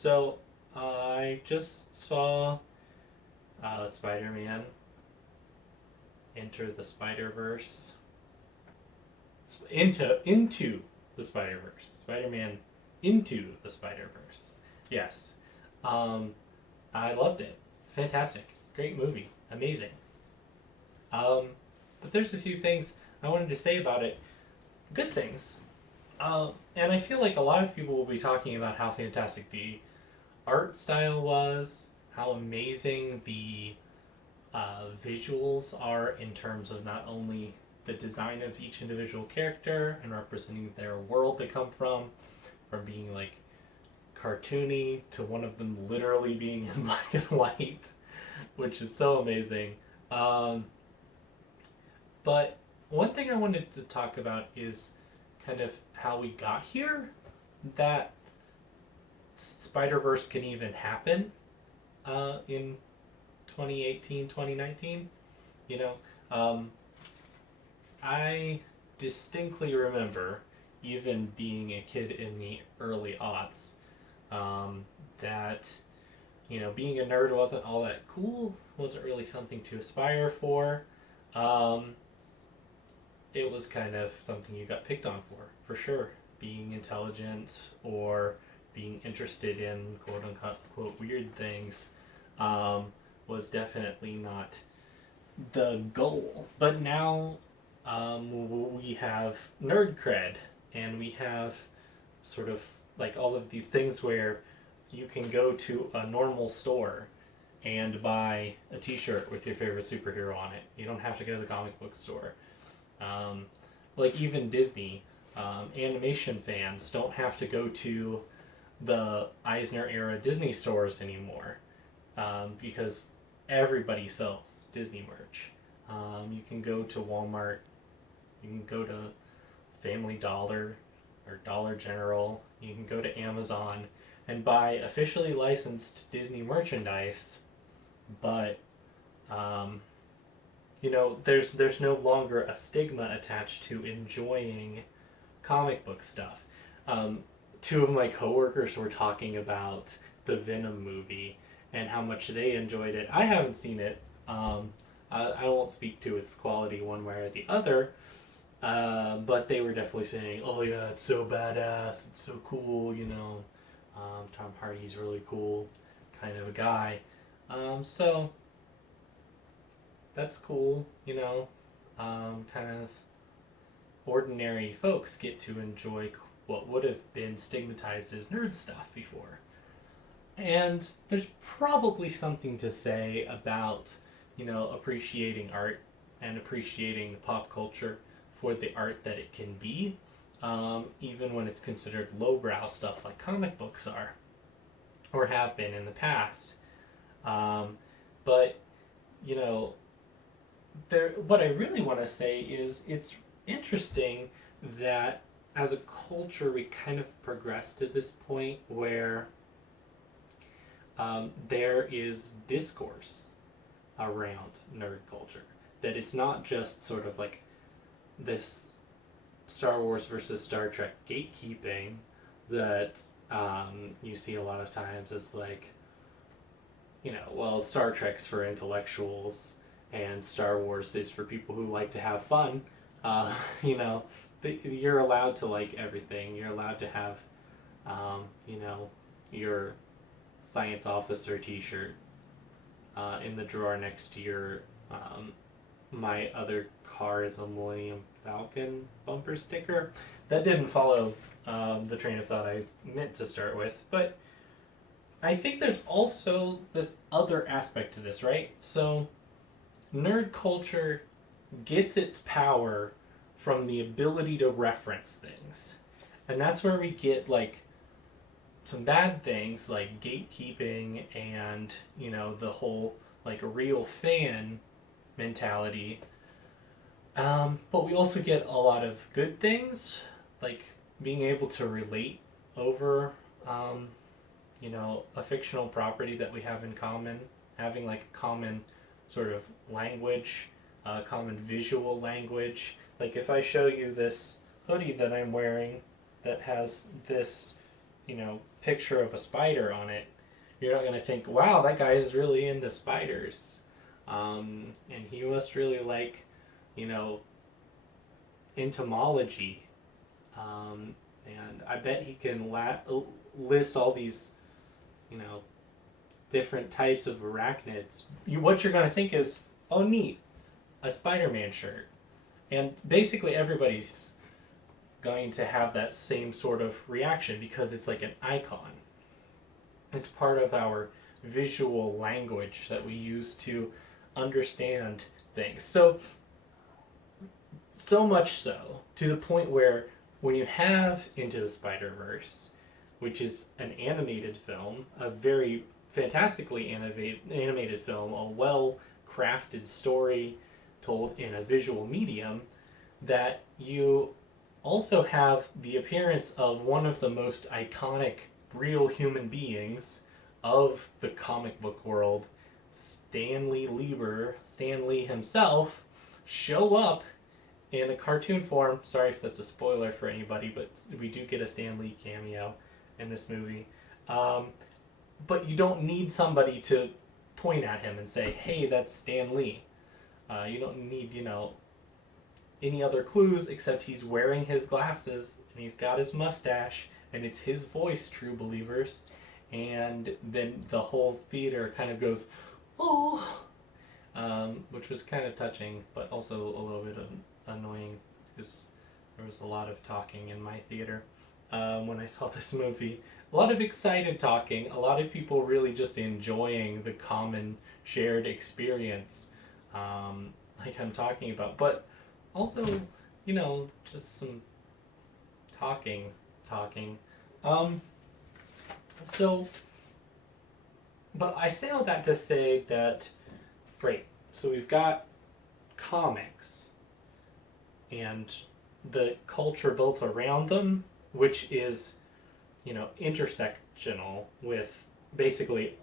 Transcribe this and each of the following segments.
So I just saw Spider-Man enter the Spider-Verse. Into the Spider-Verse. Spider-Man into the Spider-Verse. Yes. Um, I loved it. Fantastic. Great movie. Amazing. Um, but there's a few things I wanted to say about it. Good things. And I feel like a lot of people will be talking about how fantastic the art style was, how amazing the visuals are in terms of not only the design of each individual character and representing their world they come from being like cartoony to one of them literally being in black and white, which is so amazing. Um, but one thing I wanted to talk about is kind of how we got here, that Spider Verse can even happen in 2018, 2019. You know, um, I distinctly remember, even being a kid in the early aughts, that being a nerd wasn't all that cool. Wasn't really something to aspire for. Um, it was kind of something you got picked on for sure. Being intelligent or being interested in quote unquote weird things um, was definitely not the goal. But now we have nerd cred, and we have sort of like all of these things where you can go to a normal store and buy a T-shirt with your favorite superhero on it. You don't have to go to the comic book store. Um, like even Disney animation fans don't have to go to the Eisner era Disney stores anymore because everybody sells Disney merch. You can go to Walmart, you can go to Family Dollar or Dollar General, you can go to Amazon and buy officially licensed Disney merchandise, but um, there's no longer a stigma attached to enjoying comic book stuff. Um, Two of my coworkers were talking about the Venom movie and how much they enjoyed it. I haven't seen it. I won't speak to its quality one way or the other, but they were definitely saying, "Oh yeah, it's so badass, it's so cool." Tom Hardy's really cool, kind of a guy. So that's cool. Kind of ordinary folks get to enjoy what would have been stigmatized as nerd stuff before. And there's probably something to say about, appreciating art and appreciating the pop culture for the art that it can be, even when it's considered lowbrow stuff like comic books are, or have been in the past. But, you know, what I really want to say is it's interesting that as a culture we kind of progressed to this point where there is discourse around nerd culture. That it's not just sort of like this Star Wars versus Star Trek gatekeeping that you see a lot of times as like, well, Star Trek's for intellectuals and Star Wars is for people who like to have fun. Uh, you know, you're allowed to like everything. You're allowed to have, your science officer T-shirt in the drawer next to your my other car is a Millennium Falcon bumper sticker. That didn't follow the train of thought I meant to start with, but I think there's also this other aspect to this, right? So, nerd culture gets its power from the ability to reference things. And that's where we get, like, some bad things like gatekeeping and, the whole, like, real fan mentality. But we also get a lot of good things, like being able to relate over a fictional property that we have in common, having like a common sort of language, common visual language. Like if I show you this hoodie that I'm wearing that has this, picture of a spider on it, you're not going to think, wow, that guy is really into spiders. And he must really like, you know, entomology. And I bet he can list all these, you know, different types of arachnids. What you're going to think is, oh, neat, a Spider-Man shirt. And basically everybody's going to have that same sort of reaction because it's like an icon. It's part of our visual language that we use to understand things. So much so, to the point where when you have Into the Spider-Verse, which is an animated film, a very fantastically animated film, a well-crafted story told in a visual medium, that you also have the appearance of one of the most iconic real human beings of the comic book world, Stan Lee himself, show up in a cartoon form. Sorry if that's a spoiler for anybody, but we do get a Stan Lee cameo in this movie. But you don't need somebody to point at him and say, hey, that's Stan Lee. You don't need, any other clues except he's wearing his glasses and he's got his mustache and it's his voice, true believers. And then the whole theater kind of goes, oh, which was kind of touching, but also a little bit annoying because there was a lot of talking in my theater when I saw this movie. A lot of excited talking, a lot of people really just enjoying the common shared experience like I'm talking about, but also, just some talking. But I say all that to say that, great, so we've got comics and the culture built around them, which is, intersectional with basically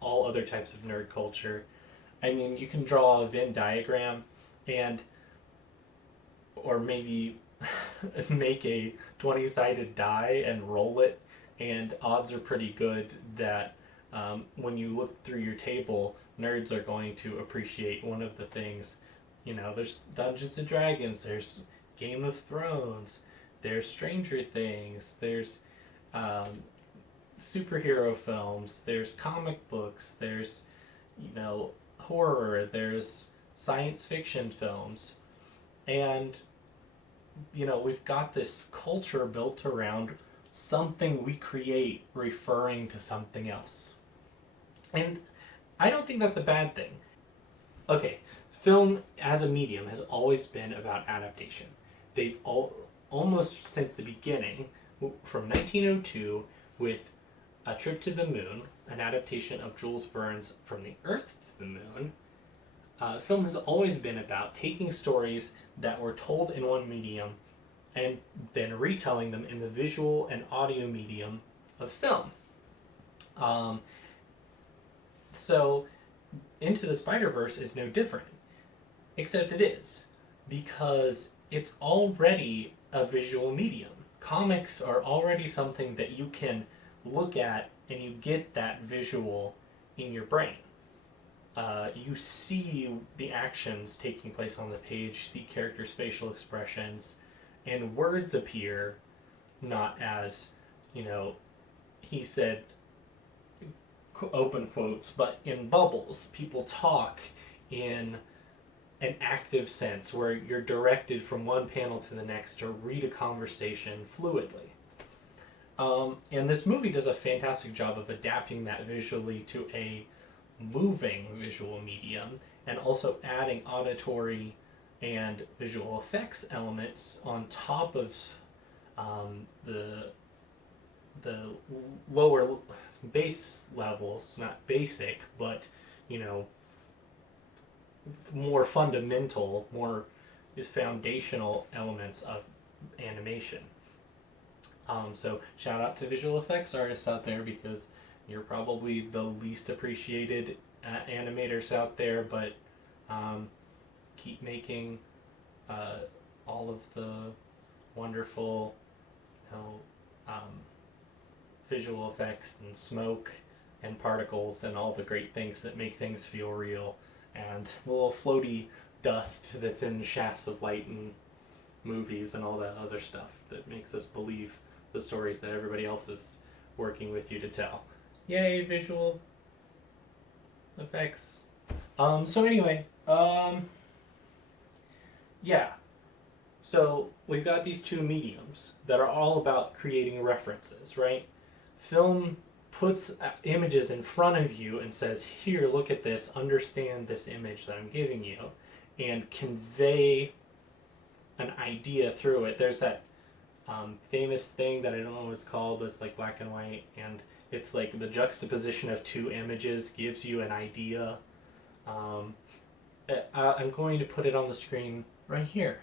all other types of nerd culture. I mean, you can draw a Venn diagram or maybe make a 20-sided die and roll it, and odds are pretty good that when you look through your table, nerds are going to appreciate one of the things. There's Dungeons and Dragons, there's Game of Thrones, there's Stranger Things, there's superhero films, there's comic books, there's, horror, there's science fiction films. And, we've got this culture built around something we create referring to something else. And I don't think that's a bad thing. Okay, film as a medium has always been about adaptation. They've almost since the beginning, from 1902, with A Trip to the Moon, an adaptation of Jules Verne's From the Earth to the Moon, film has always been about taking stories that were told in one medium and then retelling them in the visual and audio medium of film. So Into the Spider-Verse is no different, except it is, because it's already a visual medium. Comics are already something that you can look at and you get that visual in your brain. You see the actions taking place on the page, you see characters' facial expressions, and words appear not as, he said, open quotes, but in bubbles. People talk in an active sense where you're directed from one panel to the next to read a conversation fluidly. And this movie does a fantastic job of adapting that visually to a moving visual medium and also adding auditory and visual effects elements on top of the lower base levels, not basic, but more fundamental, more foundational elements of animation. So shout out to visual effects artists out there, because you're probably the least appreciated animators out there, but keep making all of the wonderful visual effects and smoke and particles and all the great things that make things feel real, and the little floaty dust that's in shafts of light in movies and all that other stuff that makes us believe the stories that everybody else is working with you to tell. Yay, visual effects. So anyway, yeah. So we've got these two mediums that are all about creating references, right? Film puts images in front of you and says, here, look at this, understand this image that I'm giving you, and convey an idea through it. There's that famous thing that I don't know what it's called, but it's like black and white, and it's like the juxtaposition of two images gives you an idea. I'm going to put it on the screen right here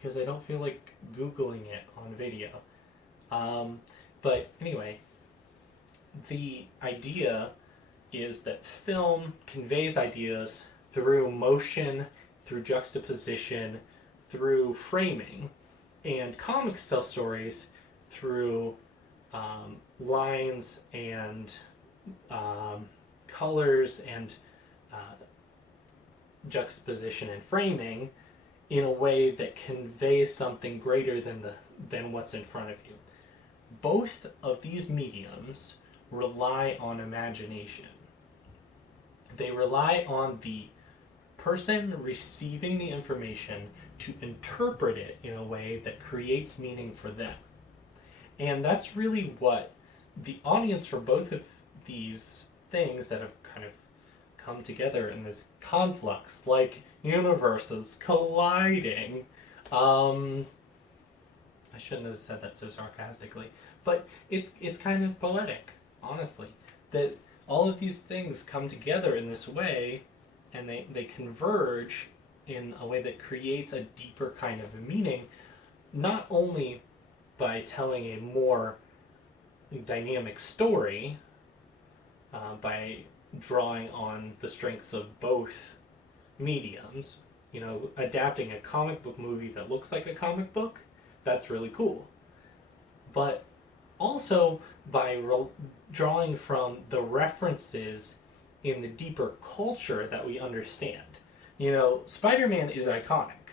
because I don't feel like Googling it on video. But anyway, the idea is that film conveys ideas through motion, through juxtaposition, through framing, and comics tell stories through lines and colors and juxtaposition and framing in a way that conveys something greater than what's in front of you. Both of these mediums rely on imagination. They rely on the person receiving the information to interpret it in a way that creates meaning for them. And that's really what the audience for both of these things that have kind of come together in this conflux, like universes colliding. I shouldn't have said that so sarcastically, but it's kind of poetic, honestly, that all of these things come together in this way, and they converge in a way that creates a deeper kind of a meaning, not only by telling a more dynamic story, by drawing on the strengths of both mediums, you know, adapting a comic book movie that looks like a comic book, that's really cool. But also by drawing from the references in the deeper culture that we understand. You know, Spider-Man is iconic,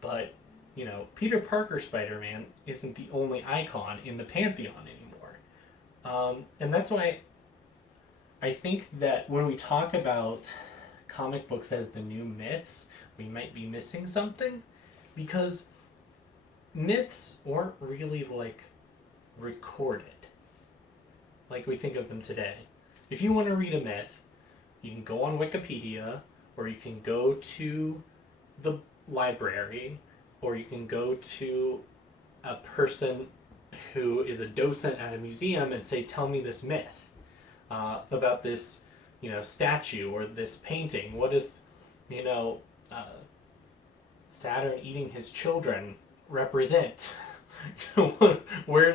but, you know, Peter Parker Spider-Man isn't the only icon in the pantheon anymore. And that's why I think that when we talk about comic books as the new myths, we might be missing something, because myths weren't really, like, recorded like we think of them today. If you want to read a myth, you can go on Wikipedia, or you can go to the library, or you can go to a person who is a docent at a museum and say, tell me this myth about this, you know, statue or this painting. What is, you know, Saturn eating his children represent? Why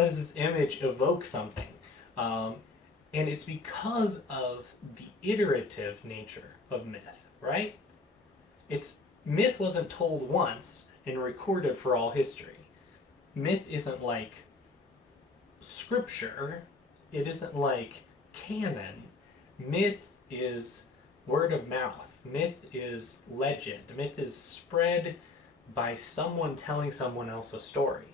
does this image evoke something? And it's because of the iterative nature of myth, right? Myth wasn't told once and recorded for all history. Myth isn't like scripture. It isn't like canon. Myth is word of mouth. Myth is legend. Myth is spread by someone telling someone else a story.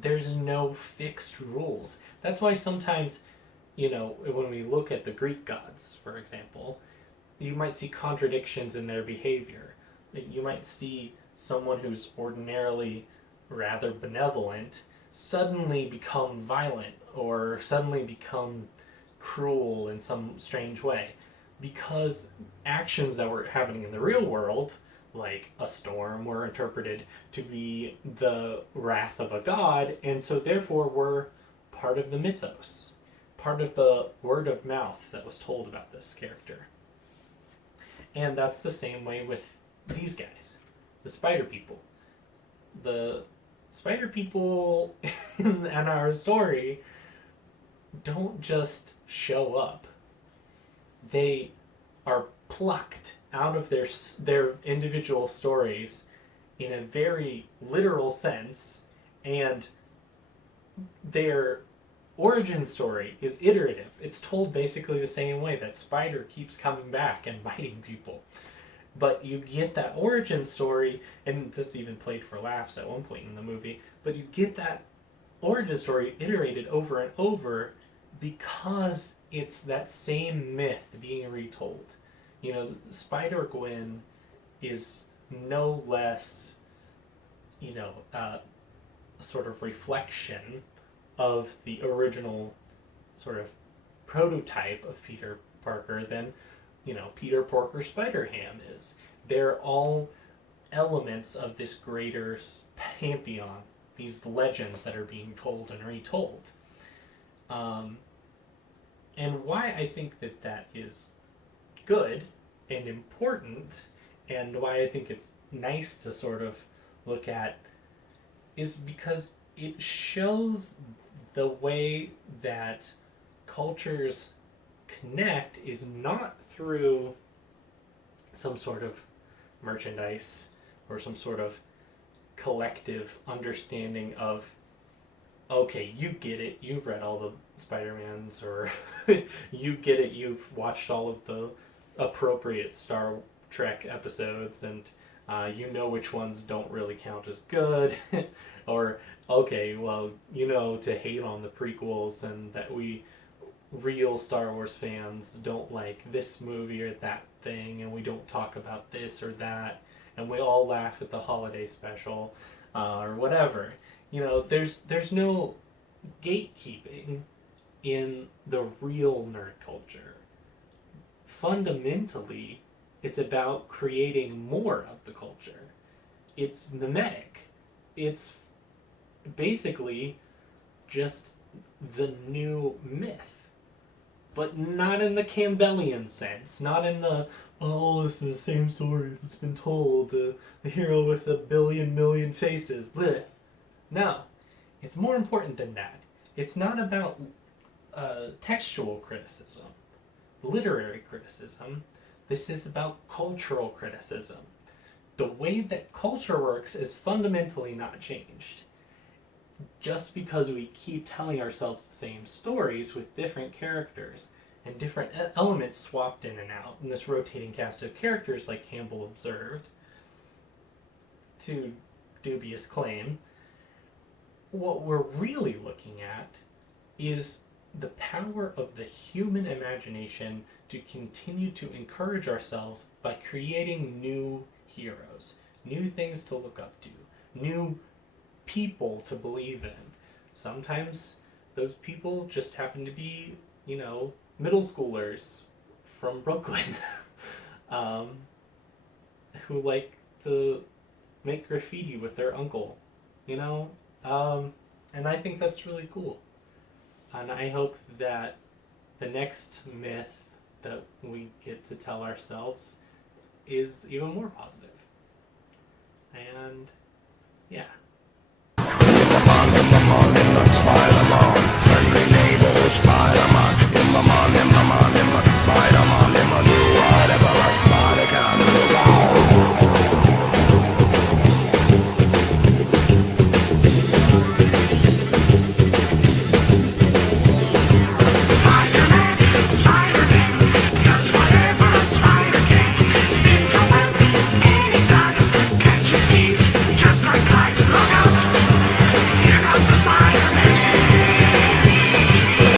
There's no fixed rules. That's why sometimes, you know, when we look at the Greek gods, for example, you might see contradictions in their behavior. You might see someone who's ordinarily rather benevolent suddenly become violent or suddenly become cruel in some strange way, because actions that were happening in the real world, like a storm, were interpreted to be the wrath of a god, and so therefore were part of the mythos, part of the word of mouth that was told about this character. And that's the same way with these guys, the spider people. The spider people in our story don't just show up. They are plucked out of their individual stories in a very literal sense, and their origin story is iterative. It's told basically the same way. That spider keeps coming back and biting people. But you get that origin story, and this is even played for laughs at one point in the movie, but you get that origin story iterated over and over because it's that same myth being retold. You know, Spider-Gwen is no less, you know, sort of reflection of the original sort of prototype of Peter Parker than, you know, Peter Porker Spider-Ham is. They're all elements of this greater pantheon, these legends that are being told and retold. And why I think that that is good and important, and why I think it's nice to sort of look at, is because it shows the way that cultures connect is not through some sort of merchandise or some sort of collective understanding of, okay, you get it, you've read all the Spider-Mans, or you get it, you've watched all of the appropriate Star Trek episodes, and you know which ones don't really count as good, or, okay, well, you know to hate on the prequels, and that we real Star Wars fans don't like this movie or that thing, and we don't talk about this or that, and we all laugh at the holiday special, or whatever. You know, there's no gatekeeping in the real nerd culture. Fundamentally, it's about creating more of the culture. It's mimetic. It's basically just the new myth. But not in the Campbellian sense. Not in the, oh, this is the same story that's been told. The hero with a million faces. Blech. No. It's more important than that. It's not about textual criticism, literary criticism. This is about cultural criticism. The way that culture works is fundamentally not changed. Just because we keep telling ourselves the same stories with different characters and different elements swapped in and out in this rotating cast of characters, like Campbell observed, to dubious claim, what we're really looking at is the power of the human imagination to continue to encourage ourselves by creating new heroes, new things to look up to, new people to believe in. Sometimes those people just happen to be, you know, middle schoolers from Brooklyn who like to make graffiti with their uncle, you know? And I think that's really cool. And I hope that the next myth that we get to tell ourselves is even more positive. And yeah. Smile along, friendly neighbors,